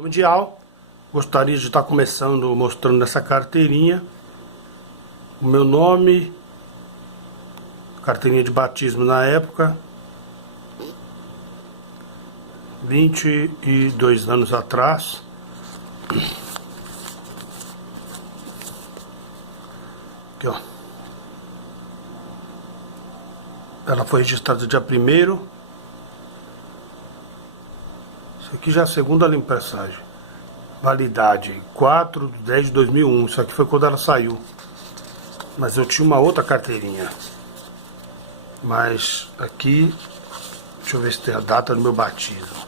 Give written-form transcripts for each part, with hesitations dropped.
Mundial. Gostaria de estar começando mostrando nessa carteirinha o meu nome, carteirinha de batismo na época, 22 anos atrás. Aqui, ó. Ela foi registrada dia 1º. Isso aqui já é a segunda limpressagem. Validade 4/10/2001. Isso aqui foi quando ela saiu. Mas eu tinha uma outra carteirinha. Mas aqui, deixa eu ver se tem a data do meu batismo.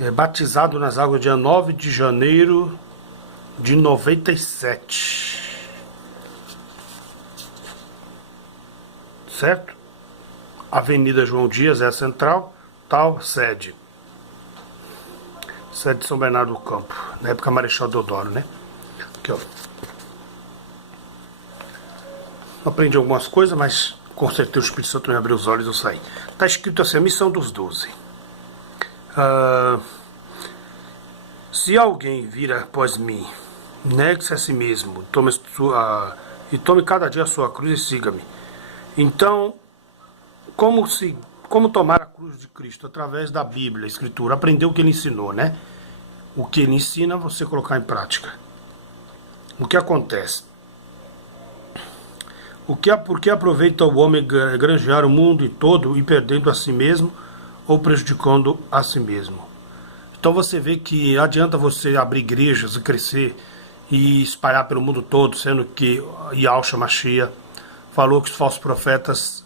É batizado nas águas dia 9 de janeiro de 97. Certo? Avenida João Dias é a central, tal, sede de São Bernardo do Campo, na época Marechal Deodoro, né? Aqui, ó. Aprendi algumas coisas, mas com certeza o Espírito Santo me abriu os olhos e eu saí. Tá escrito assim, a missão dos 12. Se alguém vir após mim, negue-se a si mesmo, tome cada dia a sua cruz e siga-me. Então, como tomar a cruz de Cristo? Através da Bíblia, a Escritura. Aprender o que ele ensinou, né? O que ele ensina, você colocar em prática. O que acontece? Por que aproveita o homem granjear o mundo todo e perdendo a si mesmo ou prejudicando a si mesmo? Então você vê que adianta você abrir igrejas e crescer e espalhar pelo mundo todo, sendo que Yahushua Mashiach falou que os falsos profetas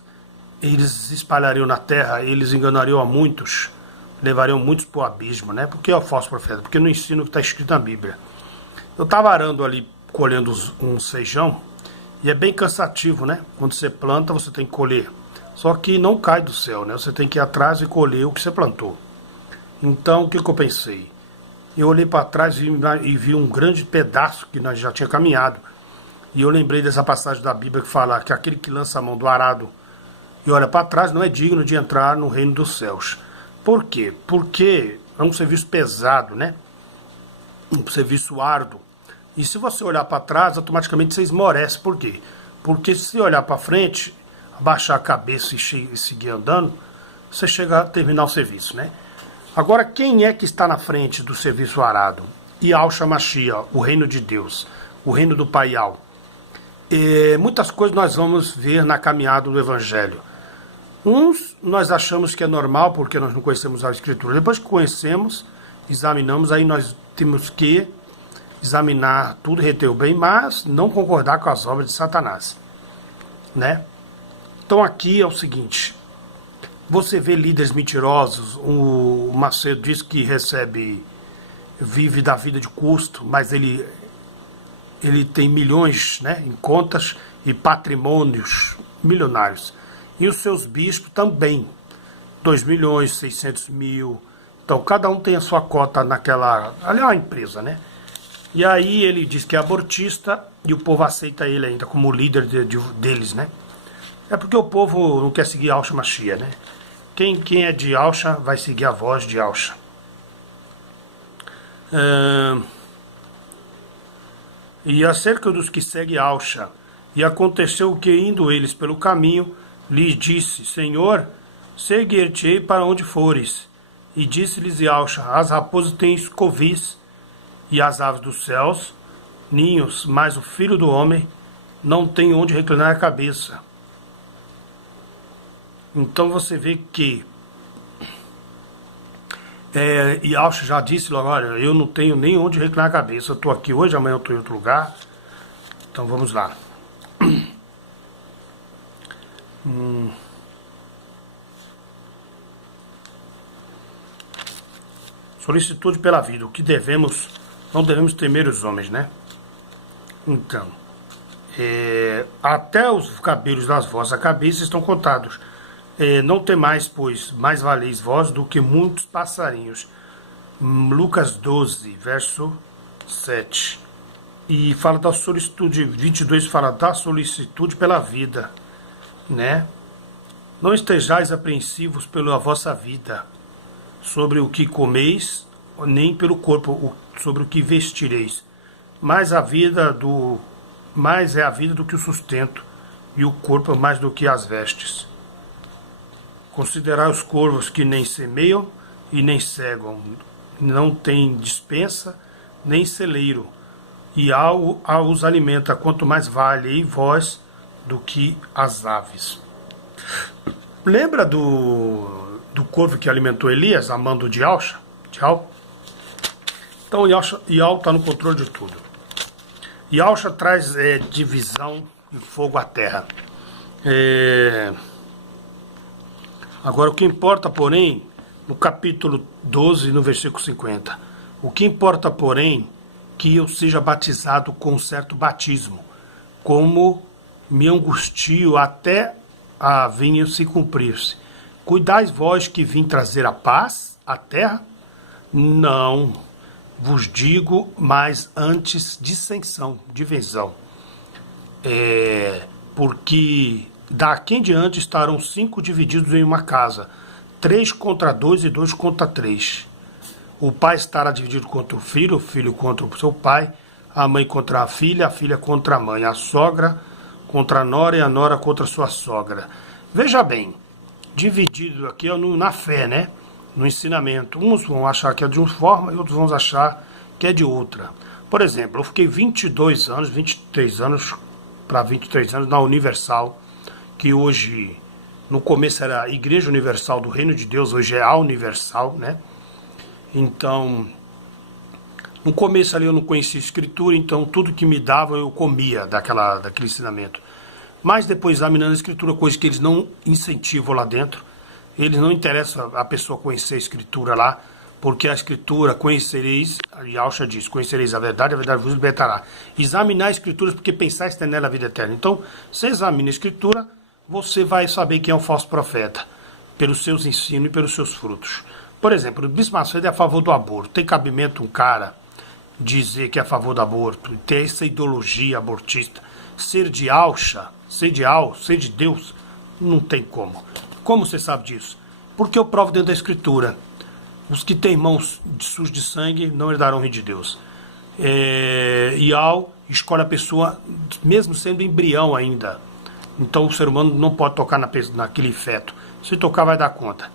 eles espalhariam na terra, eles enganariam a muitos, levariam muitos para o abismo, né? Por que é o falso profeta? Porque não ensina o que está escrito na Bíblia. Eu estava arando ali, colhendo um feijão, e é bem cansativo, né? Quando você planta, você tem que colher. Só que não cai do céu, né? Você tem que ir atrás e colher o que você plantou. Então, o que eu pensei? Eu olhei para trás e vi um grande pedaço que nós já tinha caminhado. E eu lembrei dessa passagem da Bíblia que fala que aquele que lança a mão do arado e olha para trás não é digno de entrar no reino dos céus. Por quê? Porque é um serviço pesado, né? Um serviço árduo. E se você olhar para trás, automaticamente você esmorece. Por quê? Porque se olhar para frente, abaixar a cabeça e seguir andando, você chega a terminar o serviço, né? Agora, quem é que está na frente do serviço arado? Yahushua Mashiach, o reino de Deus, o reino do Paial. Muitas coisas nós vamos ver na caminhada do Evangelho. Uns nós achamos que é normal porque nós não conhecemos a Escritura. Depois que conhecemos, examinamos, aí nós temos que examinar tudo, reter o bem, mas não concordar com as obras de Satanás, né? Então aqui é o seguinte, você vê líderes mentirosos, o Macedo diz que vive da vida de custo, mas ele tem milhões, né, em contas e patrimônios milionários. E os seus bispos também, 2.600.000. Então, cada um tem a sua cota naquela... Ali é uma empresa, né? E aí ele diz que é abortista e o povo aceita ele ainda como líder deles, né? É porque o povo não quer seguir Yahushua Mashiach, né? Quem é de Yahushua vai seguir a voz de Yahushua. E acerca dos que seguem Yahushua, e aconteceu que indo eles pelo caminho, lhes disse, Senhor, seguir-te-ei para onde fores. E disse-lhes Yahushua, as raposas têm covis, e as aves dos céus, ninhos, mas o filho do homem não tem onde reclinar a cabeça. Então você vê que Yahushua já disse logo, olha, eu não tenho nem onde reclinar a cabeça, eu estou aqui hoje, amanhã eu estou em outro lugar. Então vamos lá. Solicitude pela vida. O que não devemos temer os homens, né? Então, até os cabelos das vossas cabeças estão contados. Não temais, pois, mais valeis vós do que muitos passarinhos. Lucas 12, verso 7. E fala da solicitude, 22 fala da solicitude pela vida, né? Não estejais apreensivos pela vossa vida, sobre o que comeis, nem pelo corpo sobre o que vestireis. Mais é a vida do que o sustento, e o corpo mais do que as vestes. Considerai os corvos que nem semeiam e nem cegam, não têm despensa, nem celeiro, e os alimenta, quanto mais vale vós do que as aves. Lembra do corvo que alimentou Elias, amando de Alcha? Então Ial está no controle de tudo. Yalcha traz divisão e fogo à terra. Agora, o que importa, porém, no capítulo 12, no versículo 50, o que importa, porém, que eu seja batizado com um certo batismo, como me angustio até a vinha se cumprir-se. Cuidais vós que vim trazer a paz à terra? Não vos digo, mas antes dissensão, divisão. Porque daqui em diante estarão 5 divididos em uma casa, 3 contra 2 e 2 contra 3. O pai estará dividido contra o filho contra o seu pai, a mãe contra a filha contra a mãe, a sogra contra a nora e a nora contra a sua sogra. Veja bem, dividido aqui na fé, né? No ensinamento. Uns vão achar que é de uma forma e outros vão achar que é de outra. Por exemplo, eu fiquei 23 anos para 23 anos na Universal, que hoje, no começo era a Igreja Universal do Reino de Deus, hoje é a Universal, né? Então, no começo ali eu não conhecia Escritura, então tudo que me davam eu comia daquele ensinamento. Mas depois, examinando a Escritura, coisa que eles não incentivam lá dentro, eles não interessam a pessoa conhecer a Escritura lá, porque a Escritura conhecereis, e Alcha diz, conhecereis a verdade vos libertará. Examinar a Escritura, porque pensar está nela a vida eterna. Então, você examina a Escritura, você vai saber quem é o falso profeta, pelos seus ensinos e pelos seus frutos. Por exemplo, o Bispo Macedo é a favor do aborto. Tem cabimento um cara dizer que é a favor do aborto, ter essa ideologia abortista, ser de Alcha, ser de Deus, não tem como. Como você sabe disso? Porque eu provo dentro da Escritura. Os que têm mãos sujos de sangue não herdarão o reino de Deus. Ial escolhe a pessoa, mesmo sendo embrião ainda. Então o ser humano não pode tocar naquele feto. Se tocar, vai dar conta.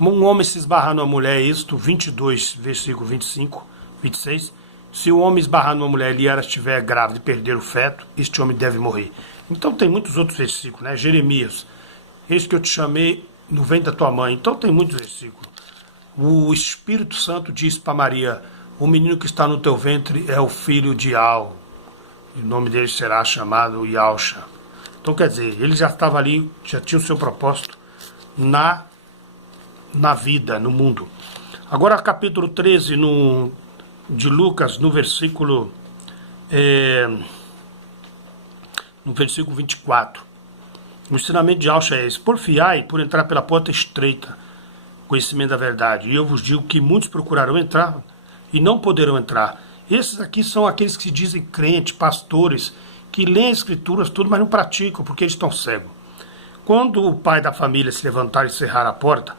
Um homem se esbarrar numa mulher, Êxodo 22, versículo 25, 26. Se o homem esbarrar numa mulher e ela estiver grávida e perder o feto, este homem deve morrer. Então tem muitos outros versículos, né? Jeremias, eis que eu te chamei no ventre da tua mãe. Então tem muitos versículos. O Espírito Santo disse para Maria, o menino que está no teu ventre é o filho de Ial, e o nome dele será chamado Yalcha. Então quer dizer, ele já estava ali, já tinha o seu propósito na vida, no mundo. Agora capítulo 13 de Lucas, no versículo 24. O ensinamento de Alcha é esse: porfiai por entrar pela porta estreita, conhecimento da verdade. E eu vos digo que muitos procurarão entrar e não poderão entrar. Esses aqui são aqueles que se dizem crentes, pastores, que leem as escrituras tudo, mas não praticam, porque eles estão cegos. Quando o pai da família se levantar e cerrar a porta,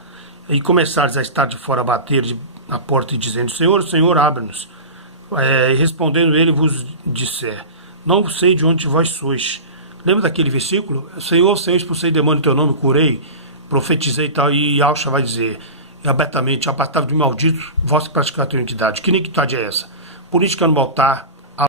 e começares a estar de fora a bater a porta e dizendo, Senhor, Senhor, abre-nos. E respondendo ele vos disser, não sei de onde vós sois. Lembra daquele versículo? Senhor, Senhor, expulsei demônio em teu nome, curei, profetizei e tal. E Alcha vai dizer, abertamente, apartai-vos de malditos, vós que praticais a tua iniquidade. Que iniquidade é essa? Política no altar,